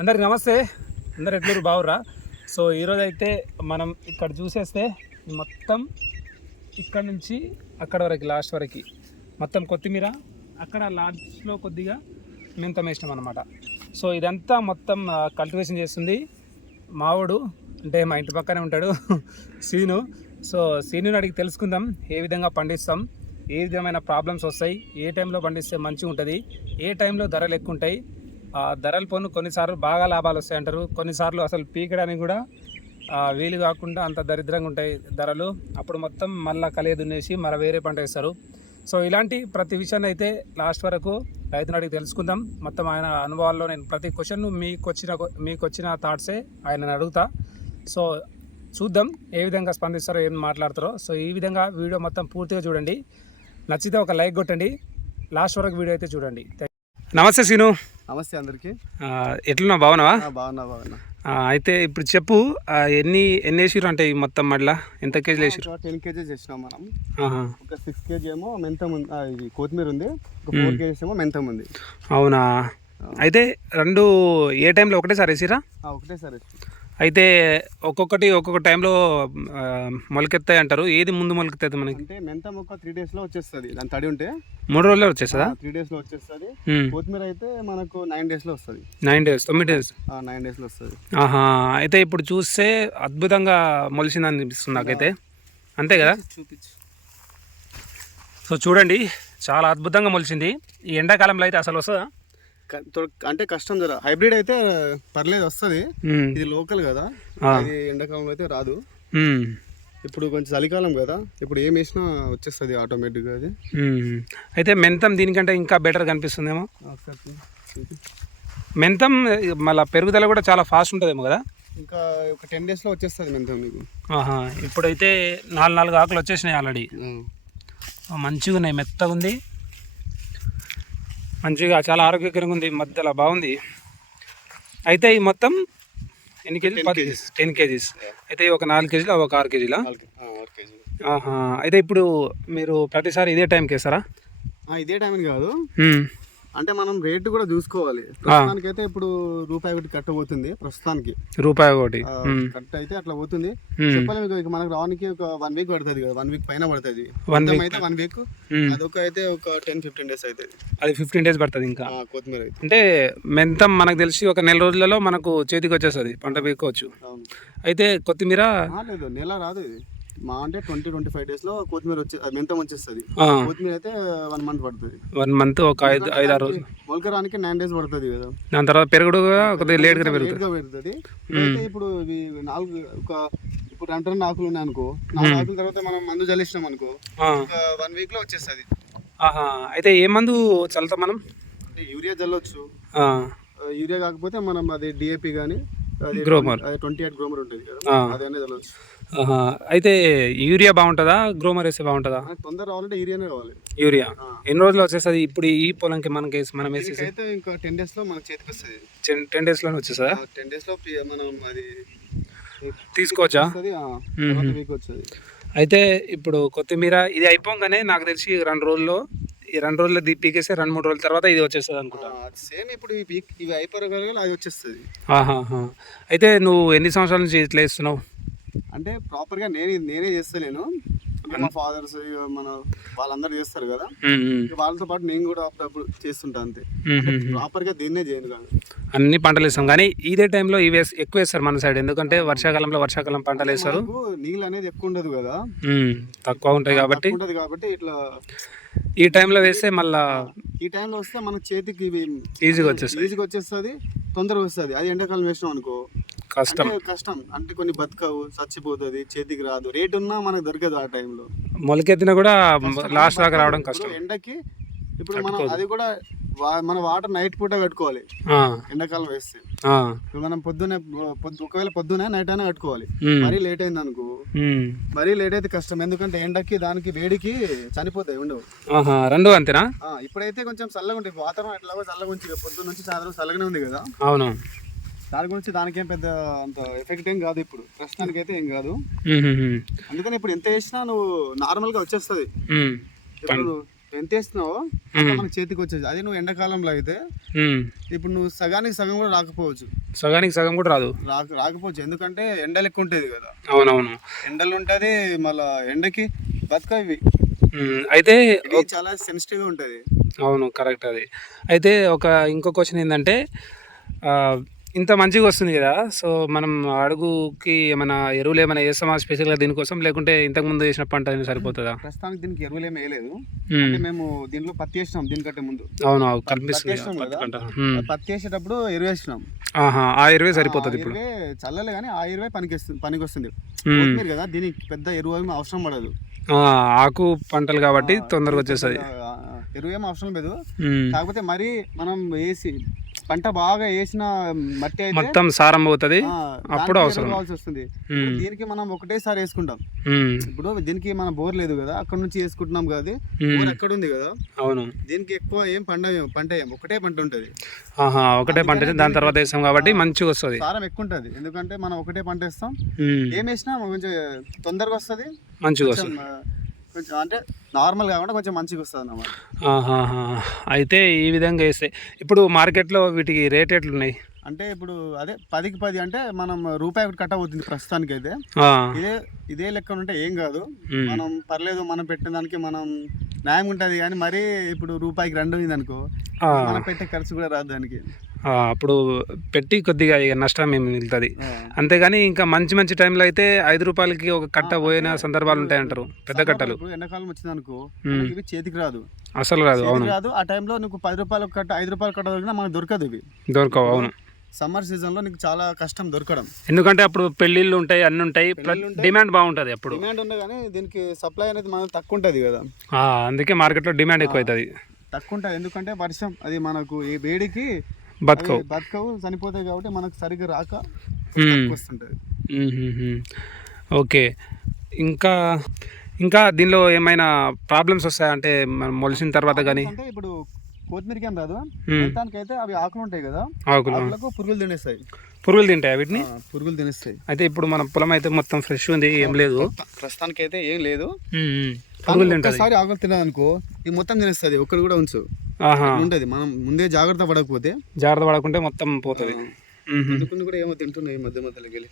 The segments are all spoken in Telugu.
అందరికి నమస్తే. అందరు ఎట్లూరు బావురా సో ఈరోజు అయితే మనం ఇక్కడ చూసేస్తే మొత్తం ఇక్కడ నుంచి అక్కడ వరకు లాస్ట్ వరకు. మొత్తం కొత్తిమీర అక్కడ లాస్ట్లో కొద్దిగా మెంతం వేసినాం అనమాట సో ఇదంతా మొత్తం కల్టివేషన్ చేస్తుంది. మావాడు అంటే మా ఇంటి పక్కనే ఉంటాడు సీను. సో సీనుని అడిగి తెలుసుకుందాం ఏ విధంగా పండిస్తాం ఏ విధమైన ప్రాబ్లమ్స్ వస్తాయి ఏ టైంలో పండిస్తే మంచిగా ఉంటుంది ఏ టైంలో ధరలు ఎక్కువ ఉంటాయి ధరలు పన్ను కొన్నిసార్లు బాగా లాభాలు వస్తాయి అంటారు. కొన్నిసార్లు అసలు పీకడానికి కూడా వీలు కాకుండా అంత దరిద్రంగా ఉంటాయి ధరలు. అప్పుడు మొత్తం మళ్ళీ కలియ దున్నేసి మళ్ళీ వేరే పంట వేస్తారు. సో ఇలాంటి ప్రతి విషయాన్ని అయితే లాస్ట్ వరకు రైతుని అడిగి తెలుసుకుందాం. మొత్తం ఆయన అనుభవాల్లో నేను ప్రతి క్వశ్చన్ మీకు వచ్చిన మీకు వచ్చిన థాట్సే ఆయనను అడుగుతా. సో చూద్దాం ఏ విధంగా స్పందిస్తారో ఏం మాట్లాడతారో. సో ఈ విధంగా వీడియో మొత్తం పూర్తిగా చూడండి. నచ్చితే ఒక లైక్ కొట్టండి. లాస్ట్ వరకు వీడియో అయితే చూడండి. నమస్తే సీను. నమస్తే అందరికి. ఎట్లున్నా బాగున్నావా? బాగున్నా బాగున్నా. అయితే ఇప్పుడు చెప్పు ఎన్ని ఎన్ని వేసిరు అంటే మొత్తం మళ్ళా? ఎంత కేజీలు వేసిరు టెన్ కేజీస్ చేసినాం మనం. ఒక సిక్స్ కేజీ ఏమో మెంతం ఉంది. కొత్తిమీర ఉంది. ఒక ఫోర్ కేజీస్ ఏమో మెంతం ఉంది. అవునా? అయితే రెండు ఏ టైంలో ఒకటేసారి వేసిరా ఆ, ఒకటే సరే అయితే ఒక్కొక్కటి ఒక్కొక్క టైంలో మొలకెత్తాయి అంటారు. ఏది ముందు మొలకెత్తుంది మనకి? అంటే మెంతం ఒక త్రీ డేస్లో వచ్చేస్తుంది. దాని తడి ఉంటే మూడు రోజుల్లో వచ్చేస్తుందా? త్రీ డేస్లో వచ్చేస్తుంది. కొత్తిమీర అయితే మనకు నైన్ డేస్లో వస్తుంది. నైన్ డేస్ తొమ్మిది డేస్ నైన్ డేస్లో వస్తుంది. ఆహా. అయితే ఇప్పుడు చూస్తే అద్భుతంగా మొలిసింది అనిపిస్తుంది నాకైతే. అంతే కదా? చూపించు సో చూడండి చాలా అద్భుతంగా మొలిచింది ఈ ఎండాకాలంలో అయితే అసలు వస్తుందా? అంటే కష్టం జర. హైబ్రిడ్ అయితే పర్లేదు వస్తుంది. ఇది లోకల్ కదా. ఇది ఎండాకాలంలో అయితే రాదు. ఇప్పుడు కొంచెం చలికాలం కదా. ఇప్పుడు ఏం వేసినా వచ్చేస్తుంది ఆటోమేటిక్గా అది. అయితే మెంతం దీనికంటే ఇంకా బెటర్ కనిపిస్తుందేమో? ఒకసారి చూపి. మెంతం మళ్ళీ పెరుగుదల కూడా చాలా ఫాస్ట్ ఉంటుందేమో కదా? ఇంకా ఒక టెన్ డేస్లో వచ్చేస్తుంది మెంతం మీకు. ఆహా. ఇప్పుడైతే నాలుగు నాలుగు ఆకులు వచ్చేసినాయి ఆల్రెడీ. మంచిగా ఉన్నాయి మెత్తగా ఉంది మంచిగా చాలా ఆరోగ్యకరంగా ఉంది. మధ్యలో బాగుంది. అయితే ఈ మొత్తం ఎన్ని 10 పది. Ten kgs. అయితే ఒక నాలుగు కేజీలు ఒక ఆరు కేజీలా? అయితే ఇప్పుడు మీరు ప్రతిసారి ఇదే టైంకి వేస్తారా? ఇదే టైం కాదు. అంటే మనం రేటు కూడా చూసుకోవాలి. ప్రస్తుతానికి అయితే ఇప్పుడు రూపాయి ఒకటి కట్ట పోతుంది ప్రస్తుతానికి. రూపాయి ఒకటి. కట్ట అయితే అట్లా పోతుంది ఉమ్. చెప్పాలి మీకు ఇక మనకు రావడానికి ఒక వన్ వీక్ పడుతుంది కదా వన్ వీక్ పైన పడుతుంది. మొత్తం week. అయితే వన్ వీక్. అదొక అయితే ఒక టెన్ ఫిఫ్టీన్ డేస్ అవుతుంది. అది ఫిఫ్టీన్ డేస్ పడుతుంది ఇంకా. కొత్తిమీర అయితే. అంటే మెంతం మనకు తెలిసి ఒక నెల రోజులలో మనకు చేతికి వచ్చేస్తుంది పంట పీక్కోవచ్చు. అవును. అయితే కొత్తిమీర లేదు నెల రాదు ఇది. మా అంటే ట్వంటీ ట్వంటీ ఫైవ్ డేస్లో కొత్తిమీర వచ్చే మెంతం వచ్చేస్తుంది. కొత్తిమీర అయితే వన్ మంత్ పడుతుంది. వన్ మంత్ ఒక ఐదు ఐదు ఆరు రోజులు. మొలకరానికి నైన్ డేస్ పడుతుంది కదా. దాని తర్వాత పెరుగుడు కొద్దిగా పెరుగుతుంది. లేట్గా పెరుగుతుంది. ఇప్పుడు ఇవి నాలుగు ఒక ఇప్పుడు రెండు రెండు ఆకులు ఉన్నాయి అనుకో నాలుగు ఆకుల తర్వాత మనం మందు చల్లిసినాం అనుకో వన్ వీక్లో వచ్చేస్తుంది. ఆహా. అయితే ఏ మందు చల్లుతాం మనం? అంటే యూరియా ఆ, యూరియా కాకపోతే మనం అది డిఏపి కానీ అది Gromor. ట్వంటీ ఎయిట్ గ్రోమర్ ఉంటుంది కదా. అది ఆహా. అయితే యూరియా బాగుంటుందా? గ్రోమర్ వేస్తే బాగుంటుందా? తొందర రావాలంటే యూరియానే కావాలి. యూరియా. ఎన్ని రోజులు వచ్చేస్తుంది? ఇప్పుడు ఈ పొలంకి మనకి మనం వేసేసి అయితే ఇంకా టెన్ డేస్లో మనకు చేతికి వస్తుంది. టెన్ టెన్ డేస్లోనే వచ్చేస్తుందా? టెన్ డేస్లో మనం అది తీసుకోవచ్చా? అయితే ఇప్పుడు కొత్తిమీర ఇది అయిపోగానే నాకు తెలిసి రెండు రోజుల్లో ఈ రెండు రోజుల్లో దీ పీకేస్తే రెండు మూడు రోజుల తర్వాత ఇది వచ్చేస్తుంది అనుకుంటా. సేమ్ ఇప్పుడు ఇవి అయిపోగలగాలి అది వచ్చేస్తుంది. అయితే నువ్వు ఎన్ని సంవత్సరాల నుంచి ఇట్లా వేస్తున్నావు? అంటే ప్రాపర్గా నేనే నేనే చేస్తలేను. మా ఫాదర్స్ మన వాళ్ళందరూ చేస్తారు కదా. వాళ్ళతో పాటు నేను కూడా అప్పుడప్పుడు చేస్తుంటా అంతే. ఉమ్, ఉమ్. ప్రాపర్గా దీన్నే చేయను కాదు. అన్ని పంటలు వేస్తాం. కానీ ఇదే టైంలో ఇవి ఎక్కువ వేస్తారు మన సైడ్ ఎందుకంటే వర్షాకాలంలో వర్షాకాలం పంటలు వేస్తారు. నీళ్ళు అనేది ఎక్కువ ఉండదు కదా. తక్కువ ఉంటాయి కాబట్టి. ఉంటది కాబట్టి ఇట్లా ఈ టైంలో వేస్తే మళ్ళా ఈ టైంలో వస్తే మన చేతికి ఇవి ఈజీగా వచ్చేస్తాయి. ఈజీగా వచ్చేస్తుంది తొందరగా వస్తుంది. అది ఎండాకాలం వేసినాం అనుకో. కష్టం. కష్టం. అంటే కొన్ని బతకవు చచ్చిపోతుంది చేతికి రాదు. రేట్ ఉన్నా మనకు దొరకదు ఆ టైంలో. మొలకెత్తిన కూడా లాస్ట్ దాకా రావడం కష్టం. ఎండకి ఇప్పుడు మనం అది కూడా మన వాటర్ నైట్ పూట కట్టుకోవాలి. ఎండాకాలం వేస్తే. ఇప్పుడు మనం పొద్దునే పొద్దు ఒకవేళ పొద్దునే నైట్ అయినా కట్టుకోవాలి. మరీ లేట్ అయింది అనుకో. మరీ లేట్ అయితే కష్టం. ఎందుకంటే ఎండకి దానికి వేడికి చనిపోతాయి ఉండవు. రెండు అంతేనా? ఇప్పుడైతే కొంచెం చల్లగా ఉంటుంది. వాతావరణం ఎట్లాగో చల్లగా ఇక పొద్దున్న నుంచి సాయంత్రం చల్లగానే ఉంది కదా. అవును. దాని గురించి దానికి ఏం పెద్ద అంత ఎఫెక్ట్ ఏం కాదు ఇప్పుడు. ప్రస్తుతానికి అయితే ఏం కాదు. అందుకని ఇప్పుడు ఎంత వేసినా నువ్వు నార్మల్గా వచ్చేస్తుంది. ఉమ్. ఇప్పుడు ఎంత వేస్తున్నావో మనకి చేతికి వచ్చేది. అదే నువ్వు ఎండాకాలంలో అయితే. ఇప్పుడు నువ్వు సగానికి సగం కూడా రాకపోవచ్చు. సగానికి సగం కూడా రాదు. రాక రాకపోవచ్చు. ఎందుకంటే ఎండలు ఎక్కువ ఉంటుంది కదా. అవునవును. ఎండలు ఉంటుంది మళ్ళా ఎండకి బతుక ఇవి. ఉమ్, అయితే చాలా సెన్సిటివ్గా ఉంటుంది. అవును కరెక్ట్ అది. అయితే ఒక ఇంకో క్వశ్చన్ ఏంటంటే ఇంత మంచిగా వస్తుంది కదా. సో మనం అడుగుకి ఏమైనా ఎరువులు ఏమైనా వేస్తామా స్పెషల్గా దీనికోసం? లేకుంటే ఇంతకుముందు వేసిన పంట అయినా సరిపోతుందా? ప్రస్తుతానికి దీనికి ఎరువులు ఏమి వేయలేదు. అంటే మేము దీంట్లో పత్తి వేసినాం దీనికంటే ముందు. అవును అవును. కనిపిస్తుంది పత్తి వేసేటప్పుడు ఎరువు వేసినాం. ఆహా ఆ ఎరువే సరిపోతుంది ఇప్పుడు. చల్లలే కానీ ఆ ఎరువే పనికి పనికి వస్తుంది కదా దీనికి పెద్ద ఎరువు ఏమీ అవసరం పడదు. ఆకు పంటలు కాబట్టి తొందరగా వచ్చేస్తుంది ఎరువు ఏం అవసరం లేదు. కాకపోతే మరి మనం వేసి పంట బాగా వేసిన మట్టి మొత్తం సారం పోతుంది. అప్పుడు అవసరం. వస్తుంది. దీనికి మనం ఒకటేసారి వేసుకుంటాం. ఇప్పుడు దీనికి మన బోర్ లేదు కదా అక్కడ నుంచి వేసుకుంటున్నాం కదా బోర్ ఎక్కడ ఉంది కదా అవును. దీనికి ఎక్కువ ఏం పంట పంట ఏం ఒకటే పంట ఉంటుంది. ఆహా ఒకటే పంట దాని తర్వాత వేస్తాం కాబట్టి మంచిగా వస్తుంది. సారం ఎక్కువ ఉంటుంది. ఎందుకంటే మనం ఒకటే పంట వేస్తాం. ఏం వేసినా కొంచెం తొందరగా వస్తుంది. మంచిగా వస్తుంది. కొంచెం అంటే నార్మల్ కాకుండా కొంచెం మంచిగా వస్తుంది అన్నమాట. అయితే ఈ విధంగా వేస్తే ఇప్పుడు మార్కెట్లో వీటికి రేట్ ఎట్లున్నాయి? అంటే ఇప్పుడు అదే పదికి పది అంటే మనం రూపాయి ఒకటి కట్ట అవుతుంది ప్రస్తుతానికి అయితే ఇదే ఇదే లెక్క ఉంటే ఏం కాదు. మనం పర్లేదు మనం పెట్టిన దానికి మనం న్యాయం ఉంటుంది కానీ మరీ ఇప్పుడు రూపాయికి రెండు ఉంది అనుకో మనం పెట్టే ఖర్చు కూడా రాదు దానికి. అప్పుడు పెట్టి కొద్దిగా ఇక నష్టం ఏమి మిగులుతుంది. అంతేగాని ఇంకా మంచి మంచి టైంలో అయితే ఐదు రూపాయలకి ఒక కట్ట పోయిన సందర్భాలు ఉంటాయంటారు. పెద్ద కట్టలు. ఎండాకాలం వచ్చింది అనుకో. ఇవి చేతికి రాదు. అసలు రాదు అవును. రాదు. ఆ టైంలో నీకు పది రూపాయలు కట్ట ఐదు రూపాయలు కట్ట దొరికినా మనకు దొరకదు ఇవి. దొరకవు అవును. సమ్మర్ సీజన్లో నీకు చాలా కష్టం దొరకడం. ఎందుకంటే అప్పుడు పెళ్ళిళ్ళు ఉంటాయి అన్ని ఉంటాయి. డిమాండ్ బాగుంటుంది అప్పుడు. డిమాండ్ ఉంది కానీ దీనికి సప్లై అనేది మనం తక్కువ ఉంటుంది కదా. అందుకే మార్కెట్లో డిమాండ్ ఎక్కువ అవుతుంది. తక్కువ ఉంటుంది. ఎందుకంటే వర్షం అది మనకు ఈ వేడికి బతుకవు. బతకవు చనిపోతాయి కాబట్టి మనకు సరిగ్గా రాక వస్తుంటుంది. ఓకే. ఇంకా ఇంకా దీనిలో ఏమైనా ప్రాబ్లమ్స్ వస్తాయా? అంటే మనం మొలిసిన తర్వాత కానీ అంటే ఇప్పుడు కొత్తిమీరకి రాదు. అయితే అవి ఆకులు ఉంటాయి కదా ఆకులు. ఆకులకు పురుగులు తినేస్తాయి. పురుగులు తింటాయి వీటిని? పురుగులు తినేస్తాయి. అయితే ఇప్పుడు మన పొలం అయితే మొత్తం ఫ్రెష్ ఉంది ఏం లేదు. ప్రస్తుతానికి అయితే ఏం లేదు. ఒక్కసారి ఆకులు తినదనుకో ఇది మొత్తం తినేస్తుంది ఒక్కడు కూడా ఉంచు. ఉంటది. మనం ముందే జాగ్రత్త పడకపోతే జాగ్రత్త పడకుంటే మొత్తం పోతుంది. కూడా ఏమో తింటున్నాయి మధ్య మధ్యలోకి వెళ్ళి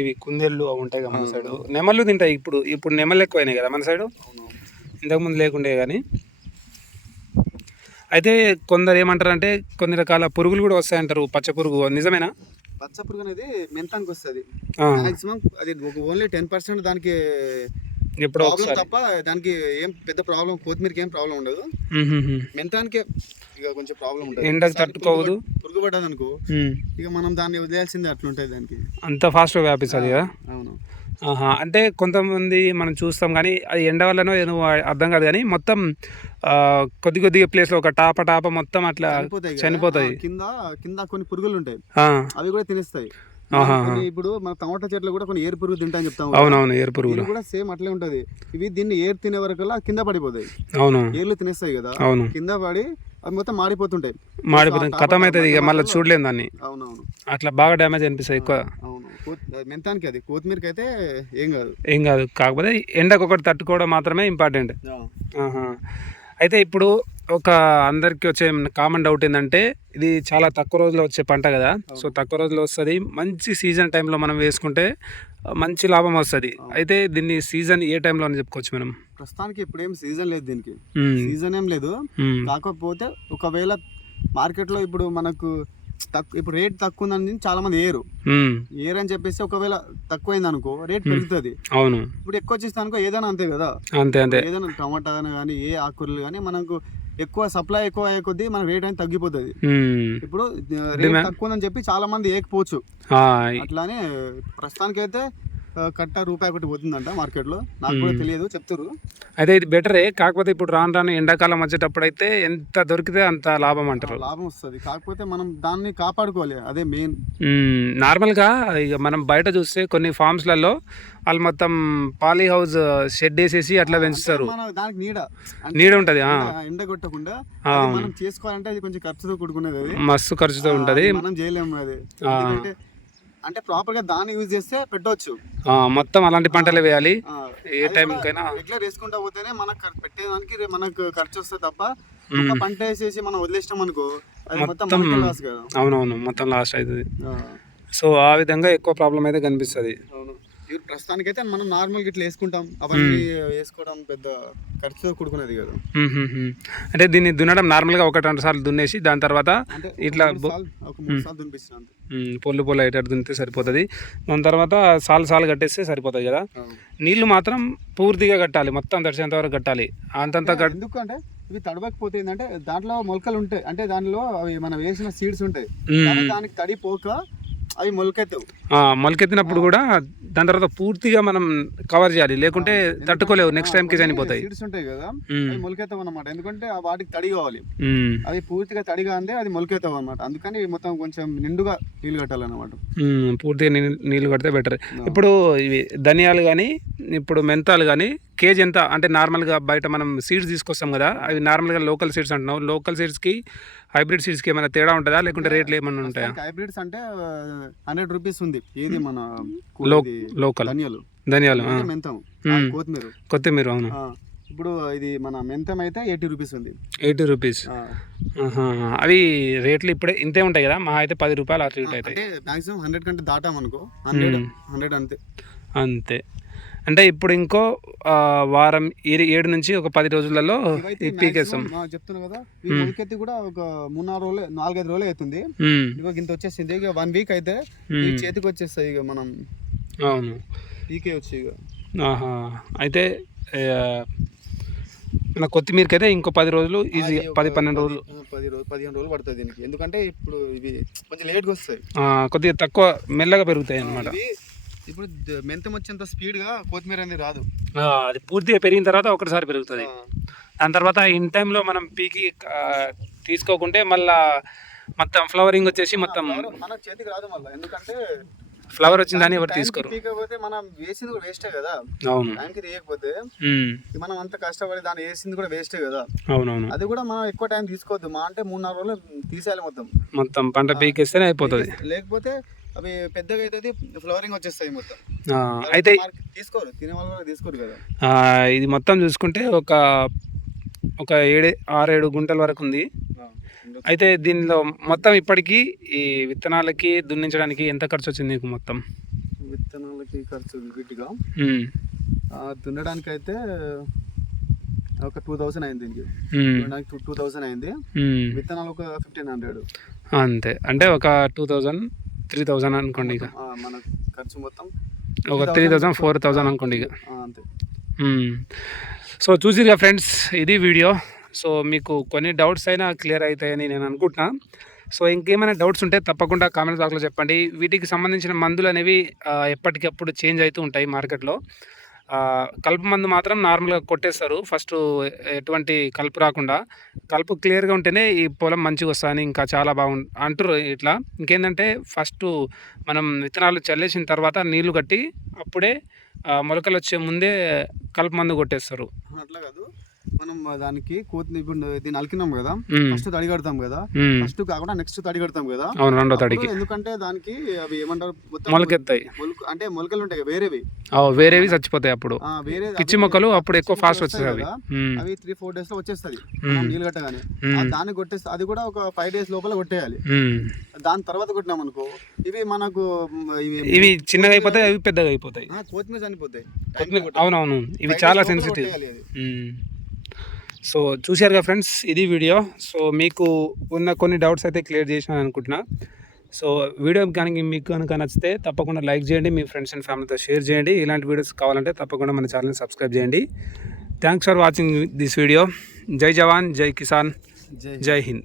ఇవి కుందేళ్ళు అవి ఉంటాయి కదా మన సైడ్. నెమళ్ళు తింటాయి ఇప్పుడు ఇప్పుడు నెమళ్ళు ఎక్కువైనాయి కదా మన సైడ్? ఇంతకుముందు లేకుండే కానీ. అయితే కొందరు ఏమంటారు అంటే కొన్ని రకాల పురుగులు కూడా వస్తాయంటారు పచ్చ పురుగు. నిజమేనా? పచ్చ పురుగు అనేది మెంతానికి వస్తుంది. మాక్సిమం అది ఓన్లీ టెన్ పర్సెంట్ దానికి ఎప్పుడో ప్రాబ్లం ఒకసారి. తప్ప దానికి ఏం పెద్ద ప్రాబ్లం కొత్తిమీరకి ఏం ప్రాబ్లం ఉండదు. మెంతానికే ఇక కొంచెం ప్రాబ్లం ఉంటుంది. ఎండకు ఒకసారి తట్టుకోవదు. పురుగు పడ్- పురుగు పడ్డది అనుకో. ఇక మనం దాన్ని వదిలేయాల్సిందే అట్లుంటుంది దానికి. అంత ఫాస్ట్గా వ్యాపిస్తుంది కదా? అవును. ఆహా. అంటే కొంతమంది మనం చూస్తాం కానీ అది ఎండ వల్లనో ఏదో అర్థం కాదు కానీ మొత్తం కొద్ది కొద్దిగా ప్లేస్లో ఒక టాప టాప మొత్తం అట్లా చనిపోతాయి కదా. కింద కింద కొన్ని పురుగులు ఉంటాయి అవి కూడా తినేస్తాయి. ఇప్పుడు మన టమాటా చెట్లు కూడా కొన్ని ఏరు పురుగు తింటాయని చెప్తాం. అవునవును ఏరు పురుగులు. కూడా సేమ్ అట్లే ఉంటది. ఇవి దీన్ని ఏరు తినే వరకల్లా కింద పడిపోతాయి. అవును. ఏర్లు తినేస్తాయి కదా. అవును. కింద పడి అవి మొత్తం మాడిపోతుంటాయి. మాడిపోతుంది. కథం అవుతుంది ఇక మళ్ళీ చూడలేము దాన్ని. అవునవును. అట్లా బాగా డ్యామేజ్ అనిపిస్తుంది ఎక్కువ. అవును. మెంతానికి అది కొత్తిమీరకి అయితే ఏం కాదు. ఏం కాదు. కాకపోతే ఎండకు ఒకటి తట్టుకోవడం మాత్రమే ఇంపార్టెంట్. అయితే ఇప్పుడు ఒక అందరికి వచ్చే కామన్ డౌట్ ఏంటంటే ఇది చాలా తక్కువ రోజుల్లో వచ్చే పంట కదా. సో తక్కువ రోజుల్లో వస్తుంది. మంచి సీజన్ టైంలో మనం వేసుకుంటే మంచి లాభం వస్తుంది. అయితే దీన్ని సీజన్ ఏ టైంలో అని చెప్పుకోవచ్చు మనం ప్రస్తుతానికి ఇప్పుడు ఏం సీజన్ లేదు దీనికి. సీజన్ ఏం లేదు. కాకపోతే ఒకవేళ మార్కెట్లో ఇప్పుడు మనకు తక్కువ ఇప్పుడు రేట్ తక్కువ ఉందని చాలా మంది ఏరు. ఏరు అని చెప్పేసి ఒకవేళ తక్కువైంది అనుకో రేట్ పెరుగుతుంది. అవును. ఇప్పుడు ఎక్కువ వచ్చేస్తే అనుకో ఏదైనా అంతే కదా. అంతే అంతే. ఏదైనా టమాటా కానీ ఏ ఆకుకూరలు కానీ మనకు ఎక్కువ సప్లై ఎక్కువ అయ్యే కొద్దీ మన రేట్ అనేది తగ్గిపోతుంది. ఇప్పుడు రేట్ తక్కువ ఉందని చెప్పి చాలా మంది ఏకపోవచ్చు అట్లానే ప్రస్తుతానికైతే కట్ట రూపాయి ఒకటి పోతుందంట మార్కెట్లో. నాకు కూడా తెలియదు చెప్తారు అయితే ఇది బెటరే కాకపోతే ఇప్పుడు రాను రాను ఎండాకాలం వచ్చేటప్పుడు అయితే ఎంత దొరికితే అంత లాభం అంటారు? లాభం వస్తుంది. కాకపోతే మనం దాన్ని కాపాడుకోవాలి అదే మెయిన్. నార్మల్గా ఇక మనం బయట చూస్తే కొన్ని ఫార్మ్స్లలో వాళ్ళు మొత్తం పాలీ హౌస్ షెడ్ వేసేసి అట్లా పెంచుతారు. దానికి నీడ. నీడ ఉంటుంది. ఎండ- కొట్టకుండా మనం చేసుకోవాలంటే అది కొంచెం ఖర్చుతో కూడుకునేది అది. మస్తు ఖర్చుతో ఉంటుంది. మనం చేయలేము అది. అంటే ప్రాపర్గా దాన్ని యూజ్ చేస్తే పెట్టవచ్చు మొత్తం అలాంటి పంటలు వేయాలి. ఏ టైంకైనా రెగ్యులర్ వేసుకుంటా పోతేనే మనకు పెట్టేదానికి మనకు ఖర్చు వస్తుంది తప్ప ఒక పంట వేసేసి మనం వదిలేసినాం అనుకో మొత్తం అవునవును మొత్తం లాస్ట్ అవుతుంది. సో ఆ విధంగా ఎక్కువ ప్రాబ్లం అయితే కనిపిస్తుంది. అవును. ప్రస్తుతానికైతే మనం నార్మల్గా ఇట్లా వేసుకుంటాం. అవన్నీ వేసుకోవడం పెద్ద ఖర్చుతో కూడుకునేది కదా. అంటే దీన్ని దున్నడం నార్మల్గా ఒకటి రెండు సార్లు దున్నేసి దాని తర్వాత ఇట్లా పొల్లు పొల్లు అయ్యేటట్టు దున్నితే సరిపోతుంది. దాని తర్వాత సాలు సాలు కట్టేస్తే సరిపోతుంది కదా. నీళ్ళు మాత్రం పూర్తిగా కట్టాలి మొత్తం తడిచేంత వరకు కట్టాలి. అంతంత కట్ ఎందుకంటే ఇవి తడవకపోతే ఏంటంటే దాంట్లో మొలకలు ఉంటాయి. అంటే దానిలో అవి మనం వేసిన సీడ్స్ ఉంటాయి. దానికి తడి పోక అవి మొలకెత్తవు. మొలకెత్తినప్పుడు కూడా దాని తర్వాత పూర్తిగా మనం కవర్ చేయాలి. లేకుంటే తట్టుకోలేవు. నెక్స్ట్ టైంకి చనిపోతాయి. సీడ్స్ ఉంటాయి కదా మొలకెత్తవు అనమాట ఎందుకంటే ఆ వాటికి తడి కావాలి. అవి పూర్తిగా తడిగా అందే అది మొలకెత్తవు అనమాట అందుకని మొత్తం కొంచెం నిండుగా నీళ్ళు కట్టాలన్నమాట. పూర్తిగా నీళ్ళు నీళ్ళు కడితే బెటర్ ఇప్పుడు ఇవి ధనియాలు కానీ ఇప్పుడు మెంతాలు కానీ కేజీ ఎంత అంటే నార్మల్గా బయట మనం సీడ్స్ తీసుకొస్తాం కదా అవి నార్మల్గా లోకల్ సీడ్స్ అంటున్నాం లోకల్ సీడ్స్కి హైబ్రిడ్ సీడ్స్కి ఏమైనా తేడా ఉంటుందా? లేకుంటే రేట్లు ఏమైనా ఉంటాయా? హైబ్రిడ్స్ అంటే హండ్రెడ్ రూపీస్ ఉంది. ఏది మన ఇది లోకల్. ధనియాలు. ధనియాలు ఆ. మెంతం ఆ, మ్మ్. కొత్తిమీర. కొత్తిమీర అవును. ఆ, ఇప్పుడు ఇది మన మెంతం అయితే ఎయిటీ రూపీస్ ఉంది. Eighty rupees. ఆ. అవి రేట్లు ఇప్పుడే ఇంతే ఉంటాయి కదా? మా అయితే పది రూపాయలు అవుతాయి అంటే మాక్సిమం హండ్రెడ్ కంటే దాటాం అనుకో. హండ్రెడ్ మ్మ్. హండ్రెడ్ అంతే. అంతే. అంటే ఇప్పుడు ఇంకో వారం ఏడు నుంచి ఒక పది రోజులలో పీకేస్తాం maximum, ఆ, చెప్తున్నా కదా ఈ మొలకెత్తి కూడా ఒక మూడు నాలుగు రోజులు నాలుగైదు రోజులు అవుతుంది. ఇక ఇంత వచ్చేసింది ఇక వన్ వీక్ అయితే. చేతికి వచ్చేస్తాయి ఇక మనం. అవును. పీకే వచ్చి ఇక ఆహా. అయితే మన కొత్తిమీరకి అయితే ఇంకో పది రోజులు ఈజీ పది పన్నెండు రోజులు. పది రోజులు పదిహేను రోజులు పడుతుంది దీనికి. ఎందుకంటే ఇప్పుడు ఇవి కొంచెం లేట్గా వస్తాయి. కొద్దిగా తక్కువ మెల్లగా పెరుగుతాయి అన్నమాట. ఇప్పుడు మెంతం వచ్చేంత స్పీడ్గా కొత్తిమీర అనేది రాదు. అది పూర్తిగా పెరిగిన తర్వాత ఒకటిసారి పెరుగుతుంది. దాని తర్వాత ఇన్ టైంలో మనం పీకి తీసుకోకుంటే మళ్ళా మొత్తం ఫ్లవరింగ్ వచ్చేసి మొత్తం మన చేతికి రాదు మళ్ళీ. ఎందుకంటే ఫ్లవర్ వచ్చిందని ఎవరు తీసుకోరు. పీకపోతే మనం వేసింది కూడా వేస్టే కదా. అవును. టైంకి తీయకపోతే మనం అంత కష్టపడి దాన్ని వేసింది కూడా వేస్టే కదా. అవునవును. అది కూడా మనం ఎక్కువ టైం తీసుకోవద్దు. మా అంటే మూడు నాలుగు రోజులు తీసేయాలి మొత్తం. మొత్తం పంట పీకేస్తేనే అయిపోతుంది. లేకపోతే అవి పెద్దగా అవుతుంది ఫ్లవరింగ్ వచ్చేస్తాయి మొత్తం. అయితే తీసుకోరు తినే వాళ్ళు తీసుకోరు కదా. ఇది మొత్తం చూసుకుంటే ఒక ఒక ఏడు ఆరేడు గుంటల వరకు ఉంది. అయితే దీనిలో మొత్తం ఇప్పటికీ ఈ విత్తనాలకి దున్నించడానికి ఎంత ఖర్చు వచ్చింది నీకు మొత్తం? విత్తనాలకి ఖర్చు ఆ, దున్నడానికి అయితే ఒక టూ థౌసండ్ అయింది దీనికి. టూ థౌసండ్ అయింది. విత్తనాలు ఒక ఫిఫ్టీన్ హండ్రెడ్. అంతే. అంటే ఒక టూ థౌజండ్ త్రీ థౌజండ్ అనుకోండి ఇక. మన ఖర్చు మొత్తం ఒక త్రీ థౌజండ్ ఫోర్ థౌజండ్ అనుకోండి ఇక. అంతే. సో చూసిరుగా ఫ్రెండ్స్ ఇది వీడియో. సో మీకు కొన్ని డౌట్స్ అయినా క్లియర్ అవుతాయని నేను అనుకుంటున్నా. సో ఇంకేమైనా డౌట్స్ ఉంటే తప్పకుండా కామెంట్ బాక్స్లో చెప్పండి. వీటికి సంబంధించిన మందులు అనేవి ఎప్పటికప్పుడు చేంజ్ అవుతూ ఉంటాయి మార్కెట్లో. కలుపు మందు మాత్రం నార్మల్గా కొట్టేస్తారు. ఫస్ట్ ఎటువంటి కలుపు రాకుండా. కలుపు క్లియర్గా ఉంటేనే ఈ పొలం మంచిగా వస్తుందని ఇంకా చాలా బాగు అంటారు ఇట్లా. ఇంకేంటంటే ఫస్ట్ మనం విత్తనాలు చల్లేసిన తర్వాత నీళ్ళు కట్టి అప్పుడే మొలకలు వచ్చే ముందే కలుపు మందు కొట్టేస్తారు. అట్లా కాదు. మనం దానికి కోతి ఇప్పుడు దీన్ని అలికినాం కదా. ఫస్ట్ తడి కడతాం కదా. ఫస్ట్ కాకుండా నెక్స్ట్ తడి కడతాం కదా. అవును రెండో తడికి. ఎందుకంటే దానికి అవి ఏమంటారు మొలకెత్తాయి. మొలక అంటే మొలకలు ఉంటాయి వేరేవి. వేరేవి చచ్చిపోతాయి అప్పుడు. వేరే పిచ్చి మొక్కలు అప్పుడు ఎక్కువ ఫాస్ట్ వచ్చేవి అవి. త్రీ ఫోర్ డేస్లో వచ్చేస్తుంది. నీళ్ళు కట్టగానే. దాన్ని కొట్టేస్తే అది కూడా ఒక ఫైవ్ డేస్ లోపల కొట్టేయాలి. దాని తర్వాత కొట్టినాం అనుకో ఇవి మనకు ఇవి చిన్నగా అయిపోతాయి అవి పెద్దగా అయిపోతాయి. కొత్తిమీర చనిపోతాయి. అవునవును ఇవి చాలా సెన్సిటివ్. సో చూశారుగా ఫ్రెండ్స్ ఇది వీడియో. సో మీకు ఉన్న కొన్ని డౌట్స్ అయితే క్లియర్ చేసినాను అనుకుంటున్నా. సో వీడియో కనుక మీకు కనుక నచ్చితే తప్పకుండా లైక్ చేయండి మీ ఫ్రెండ్స్ అండ్ ఫ్యామిలీతో షేర్ చేయండి. ఇలాంటి వీడియోస్ కావాలంటే తప్పకుండా మన ఛానల్ని సబ్స్క్రైబ్ చేయండి. Thanks for watching this video. జై జవాన్ జై కిసాన్ జై జై హింద్.